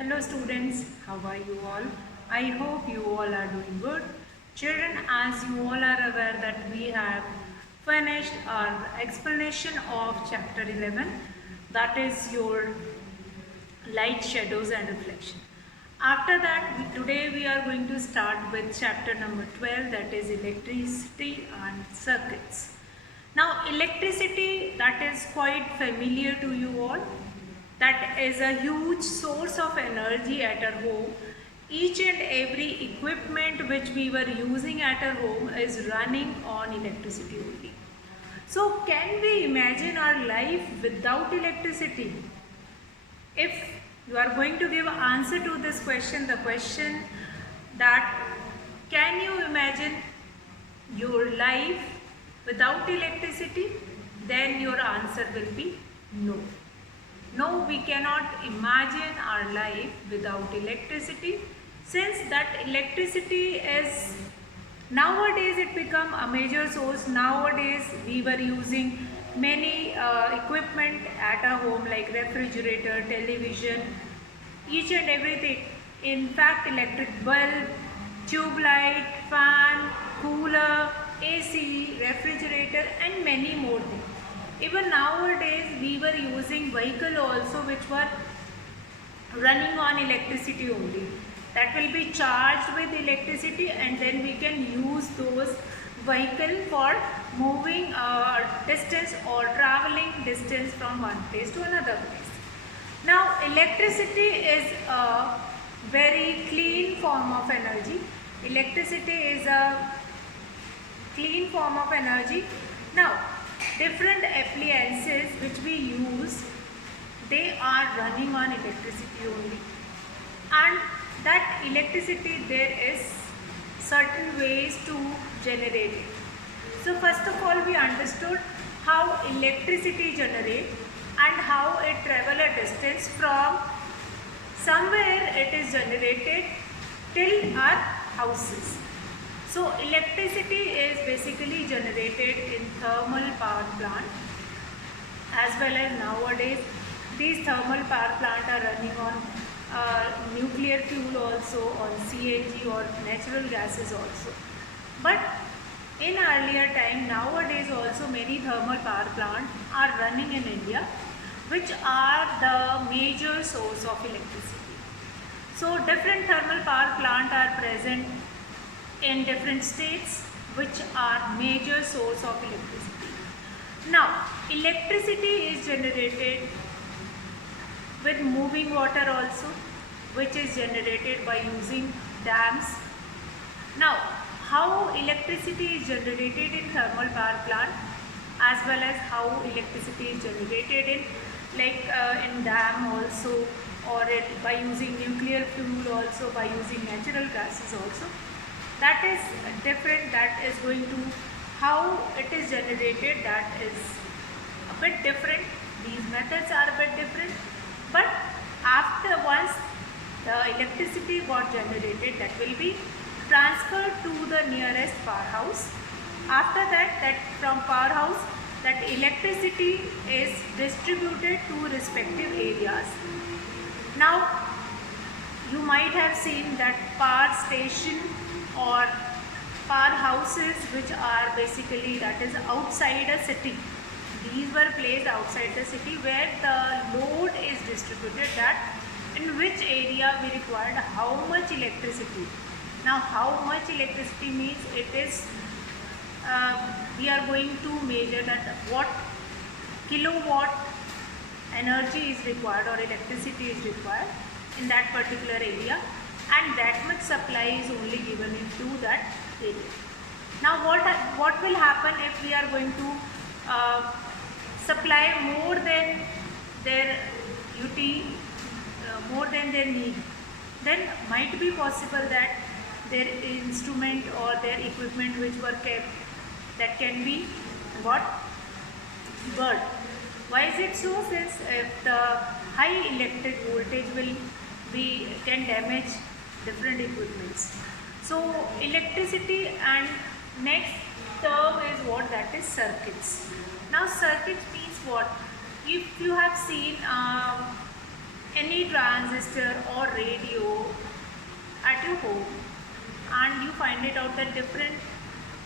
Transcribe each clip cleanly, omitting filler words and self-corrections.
Hello students, how are you all? I hope you all are doing good. Children, as you all are aware that we have finished our explanation of chapter 11, that is your light, shadows and reflection. After that, today we are going to start with chapter number 12, that is electricity and circuits. Now electricity, that is quite familiar to you all. That is a huge source of energy at our home. Each and every equipment which we were using at our home is running on electricity only. So can we imagine our life without electricity? If you are going to give an answer to this question, the question that can you imagine your life without electricity, then your answer will be no. No, we cannot imagine our life without electricity, since that electricity is nowadays it become a major source. Nowadays we were using many equipment at our home like refrigerator, television, each and everything. In fact, electric bulb, tube light, fan, cooler, AC, refrigerator and many more things. Even nowadays we were using vehicle also which were running on electricity only. That will be charged with electricity and then we can use those vehicle for moving distance or traveling distance from one place to another place. Now electricity is a very clean form of energy. Electricity is a clean form of energy. Now different appliances which we use, they are running on electricity only, and that electricity there is certain ways to generate it. So first of all we understood how electricity generate and how it travel a distance from somewhere it is generated till our houses. So electricity is basically generated in thermal power plant, as well as nowadays these thermal power plant are running on nuclear fuel also, on CNG or natural gases also. But in earlier time, nowadays also many thermal power plants are running in India, which are the major source of electricity. So different thermal power plant are present in different states which are major source of electricity. Now electricity is generated with moving water also, which is generated by using dams. Now how electricity is generated in thermal power plant, as well as how electricity is generated in in dam also, or by using nuclear fuel also, by using natural gases also, that is different. That is going to how it is generated, that is a bit different. These methods are a bit different, but after once the electricity got generated, that will be transferred to the nearest powerhouse. After that from powerhouse, that electricity is distributed to respective areas. Now you might have seen that power station or powerhouses which are basically, that is outside a city. These were placed outside the city where the load is distributed, that in which area we required how much electricity. Now how much electricity means it is we are going to measure that what kilowatt energy is required or electricity is required in that particular area, and that much supply is only given into that area. Now what will happen if we are going to supply more than their more than their need? Then might be possible that their instrument or their equipment which were kept, that can be got burned. Why is it so? Since if the high electric voltage will be can damage different equipments. So electricity, and next term is what, that is circuits. Now circuits means what? If you have seen any any transistor or radio at your home, and you find it out that different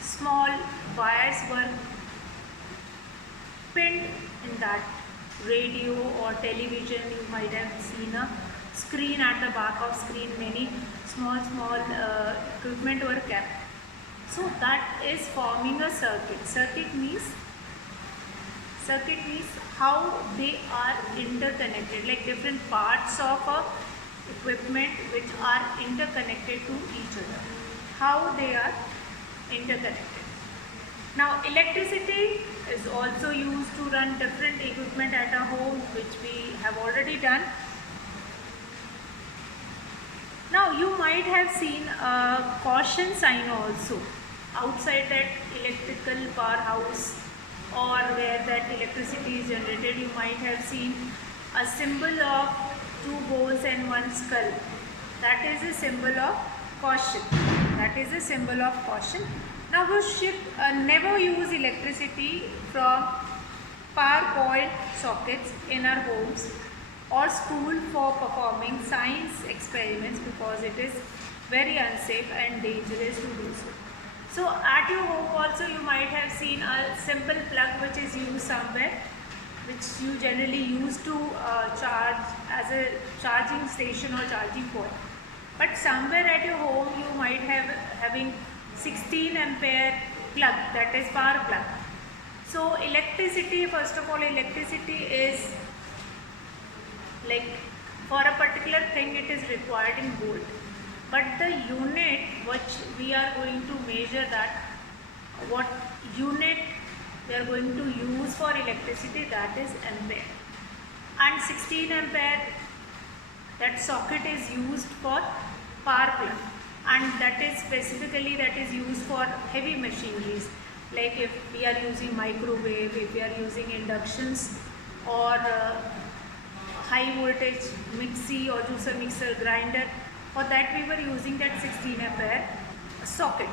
small wires were pinned in that radio or television. You might have seen a screen, at the back of screen many small equipment were kept. So that is forming a circuit. Circuit means how they are interconnected, like different parts of a equipment which are interconnected to each other, how they are interconnected. Now electricity is also used to run different equipment at a home, which we have already done. Now you might have seen a caution sign also outside that electrical powerhouse, or where that electricity is generated. You might have seen a symbol of two bulls and one skull. That is a symbol of caution. Now we should never use electricity from power point sockets in our homes or school for performing science experiments, because it is very unsafe and dangerous to do so. So at your home also you might have seen a simple plug which is used somewhere, which you generally use to charge as a charging station or charging point. But somewhere at your home you might have having 16 ampere plug, that is power plug. So electricity, first of all, electricity is like for a particular thing it is required in volt. But the unit which we are going to measure, that what unit we are going to use for electricity, that is ampere. And 16 ampere, that socket is used for power plug, and that is specifically that is used for heavy machineries, like if we are using microwave, if we are using inductions or high voltage mixie or juicer, mixer, grinder. For that we were using that 16 ampere socket,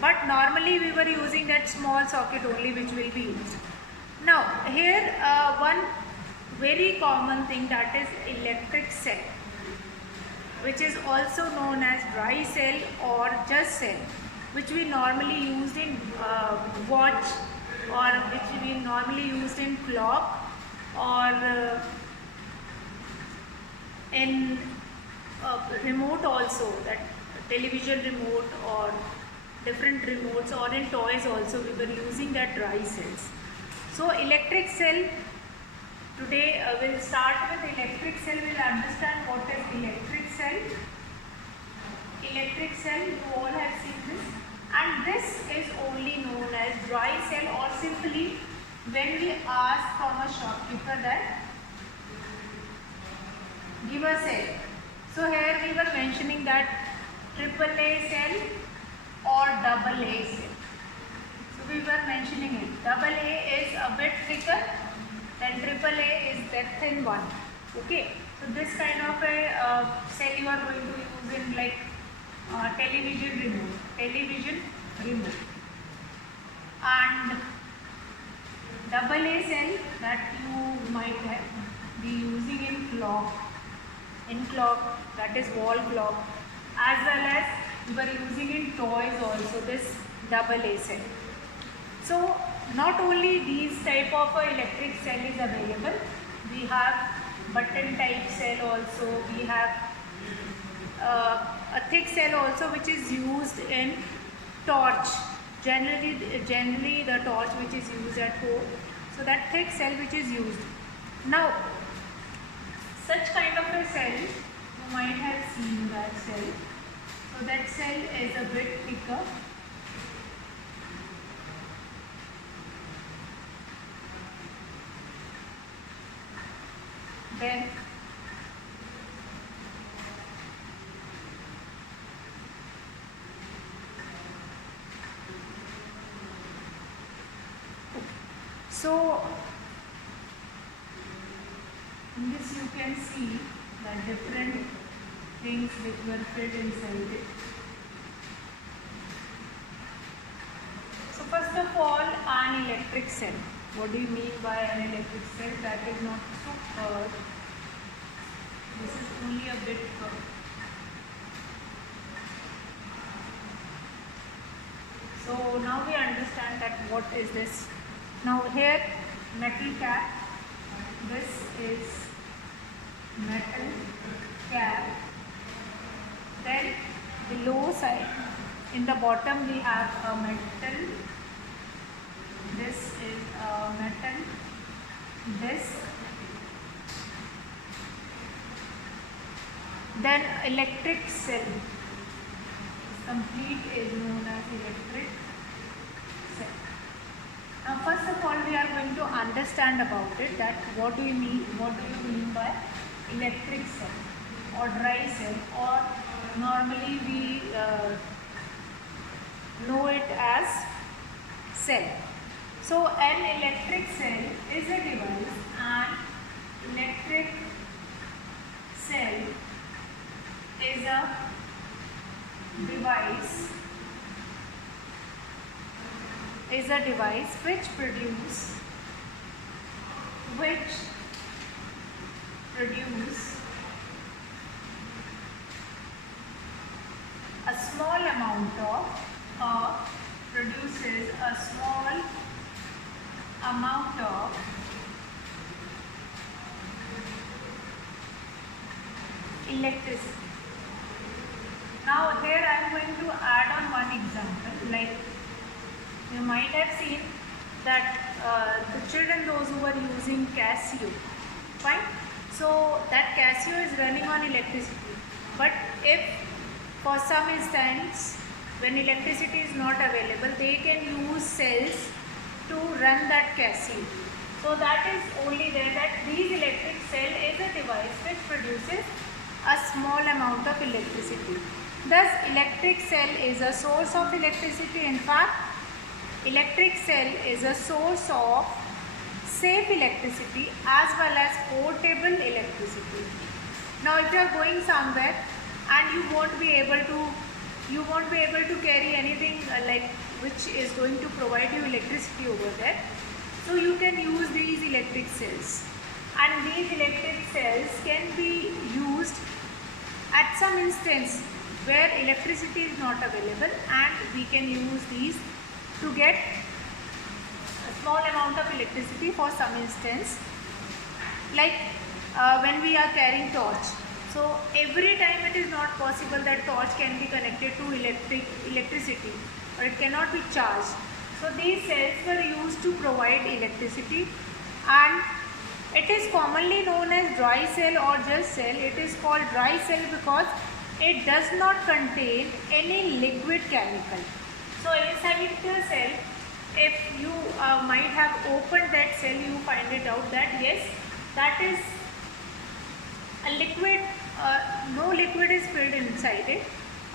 but normally we were using that small socket only which will be used. Now here one very common thing, that is electric cell, which is also known as dry cell or just cell, which we normally used in watch, or which we normally used in clock, or in remote also, that television remote or different remotes, or in toys also we were using that dry cells. So electric cell, today we'll start with electric cell. We'll understand what is electric cell. Electric cell, you all have seen this, and this is only known as dry cell, or simply when we ask from a shopkeeper that give a cell. So here we were mentioning that AAA cell or AA cell. So we were mentioning it. AA is a bit thicker, then AAA is that thin one. Okay. So this kind of a cell you are going to use in like television remote. And AA cell that you might be using in clock, that is wall clock, as well as we were using in toys also, this AA cell. So not only these type of electric cell is available, we have button type cell also, we have a thick cell also which is used in torch, generally the torch which is used at home. So that thick cell which is used. Now such kind of a cell, you might have seen that cell. So that cell is a bit thicker. Then so in this you can see the different things which were fit inside it. So first of all, an electric cell. What do you mean by an electric cell? That is not so only a bit curved. So now we understand that what is this. Now here metal cap, this is metal cap, then below side in the bottom we have a metal, this is a metal disc, then electric cell, complete is known as electric cell. Now first of all we are going to understand about it, that what do you mean by electric cell or dry cell, or normally we know it as cell. So an electric cell is a device, and electric cell is a device which produce a small amount of produces a small amount of electricity. Now here I am going to add on one example. Like you might have seen that the children, those who are using Casio, fine. So that Casio is running on electricity. But if for some instance when electricity is not available, they can use cells to run that Casio. So that is only there, that these electric cell is a device which produces a small amount of electricity. Thus electric cell is a source of electricity. In fact, electric cell is a source of safe electricity as well as portable electricity. Now if you are going somewhere and you won't be able to carry anything like which is going to provide you electricity over there, so you can use these electric cells, and these electric cells can be used at some instance where electricity is not available, and we can use these to get a small amount of electricity for some instance, like when we are carrying torch. So every time it is not possible that torch can be connected to electricity, or it cannot be charged. So these cells were used to provide electricity, and it is commonly known as dry cell or just cell. It is called dry cell because it does not contain any liquid chemical. So inside the cell, if you might have opened that cell, you find it out that yes, that is a liquid, no liquid is filled inside it.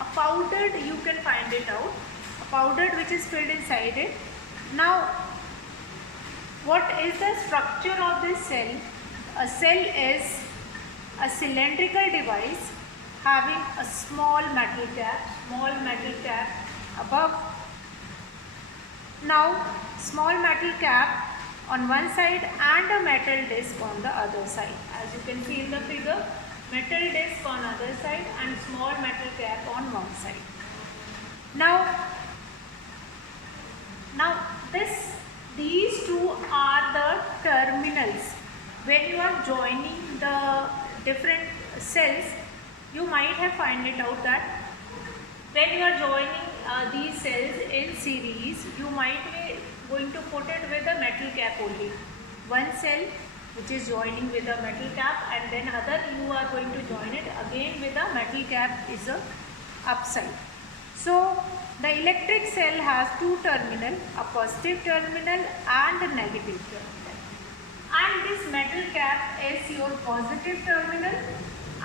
A powdered, you can find it out, a powdered which is filled inside it. Now what is the structure of this cell? A cell is a cylindrical device having a small metal cap above. Now small metal cap on one side and a metal disc on the other side. As you can see in the figure, metal disc on other side and small metal cap on one side. Now these two are the terminals. When you are joining the different cells, you might have find it out that when you are joining these cells in series, you might be going to put it with a metal cap only. One cell which is joining with a metal cap, and then other you are going to join it again with a metal cap is a upside. So the electric cell has two terminals, a positive terminal and a negative terminal. And this metal cap is your positive terminal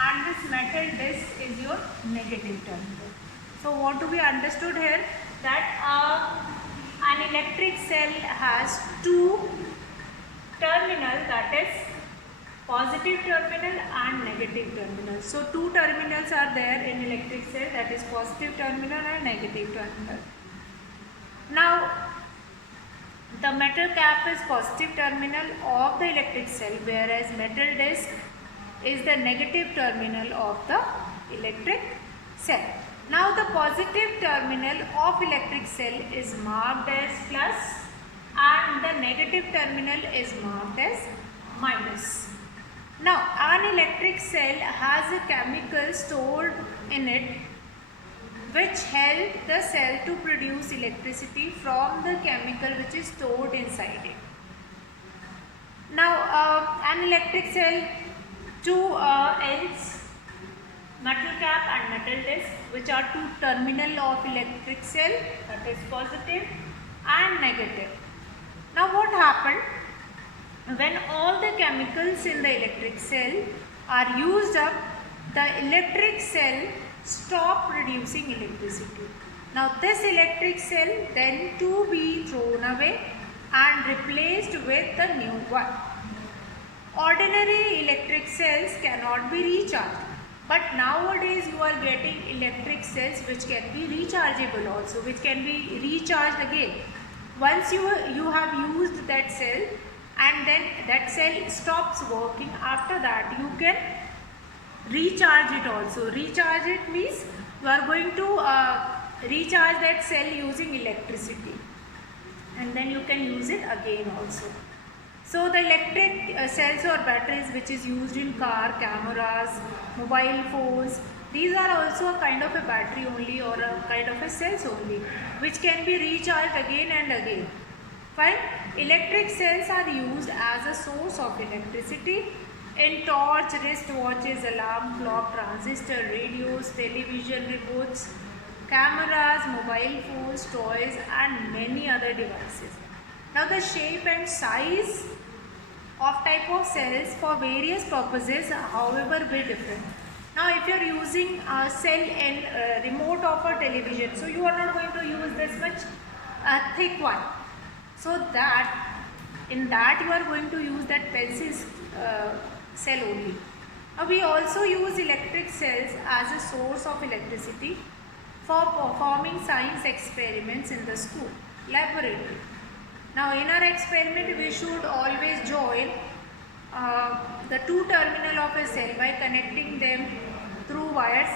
and this metal disc is your negative terminal. So what do we understood here? That an electric cell has two terminals, that is positive terminal and negative terminal. So two terminals are there in electric cell, that is positive terminal and negative terminal. Now the metal cap is positive terminal of the electric cell, whereas metal disc is the negative terminal of the electric cell. Now the positive terminal of electric cell is marked as plus and the negative terminal is marked as minus. Now an electric cell has a chemical stored in it which help the cell to produce electricity from the chemical which is stored inside it. Now an electric cell, two ends, metal cap and metal disc, which are two terminal of electric cell, that is positive and negative. Now what happened? When all the chemicals in the electric cell are used up, the electric cell stop producing electricity. Now this electric cell then to be thrown away and replaced with the new one. Ordinary electric cells cannot be recharged, but nowadays you are getting electric cells which can be rechargeable also, which can be recharged again. Once you have used that cell and then that cell stops working, after that you can recharge it also. Recharge it means you are going to recharge that cell using electricity and then you can use it again also. So the electric cells or batteries which is used in car, cameras, mobile phones, these are also a kind of a battery only or a kind of a cells only which can be recharged again and again. Fine. Electric cells are used as a source of electricity in torch, wristwatches, alarm clock, transistor, radios, television remotes, cameras, mobile phones, toys and many other devices. Now the shape and size of type of cells for various purposes however be different. Now if you are using a cell in remote of a television, so you are not going to use this much thick one. So that in that you are going to use that pencil cell only. Now we also use electric cells as a source of electricity for performing science experiments in the school, laboratory. Now in our experiment we should always join the two terminal of a cell by connecting them through wires.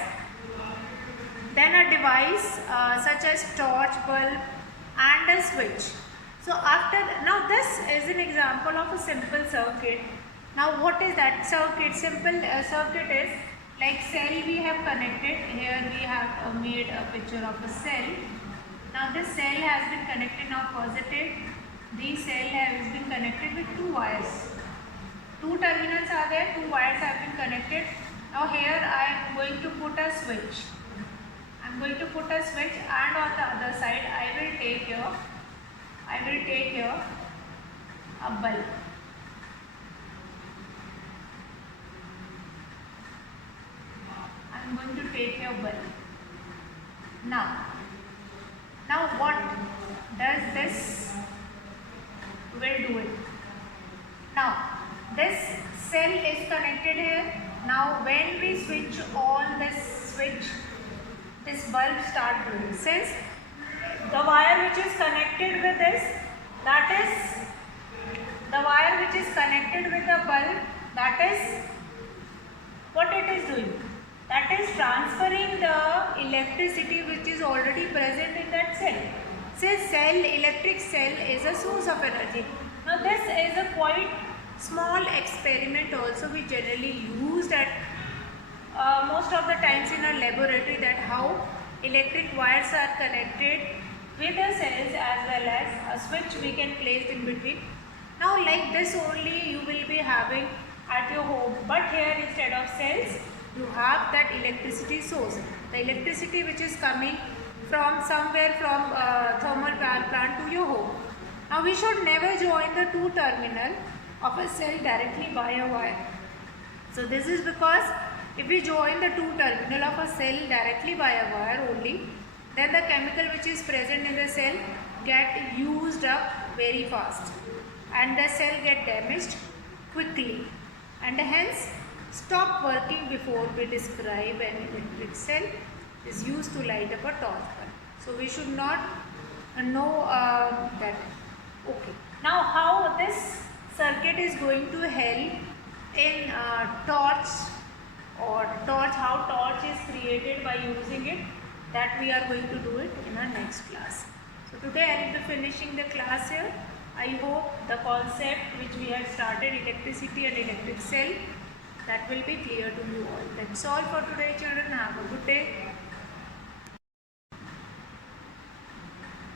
Then a device such as torch, bulb and a switch. So now this is an example of a simple circuit. Now what is that circuit? Simple circuit is like cell we have connected. Here we have made a picture of a cell. Now this cell has been connected, now positive. This cell has been connected with two wires. Two terminals are there, two wires have been connected. Now here I am going to put a switch. I am going to put a switch and on the other side I will take here a bulb. I am going to take here a bulb. Now what does this will do it? Now this cell is connected here. Now when we switch on this switch, this bulb start glowing. Since the wire which is connected with this, that is the wire which is connected with the bulb, that is what it is doing. That is transferring the electricity which is already present in that cell. Since electric cell is a source of energy. Now this is a quite small experiment also we generally used at most of the times in our laboratory, that how electric wires are connected with the cells as well as a switch we can place in between. Now like this only you will be having at your home, but here instead of cells you have that electricity source. The electricity which is coming from somewhere from thermal power plant to your home. Now we should never join the two terminal of a cell directly by a wire. So this is because if we join the two terminal of a cell directly by a wire only, then the chemical which is present in the cell get used up very fast and the cell get damaged quickly and hence stop working before we describe an electric cell is used to light up a torch bulb. So we should not know that. Okay. Now how this circuit is going to help in torch, or torch, how torch is created by using it, that we are going to do it in our next class. So today I will be finishing the class here. I hope the concept which we had started, electricity and electric cell, that will be clear to you all. That's all for today, children. Have a good day.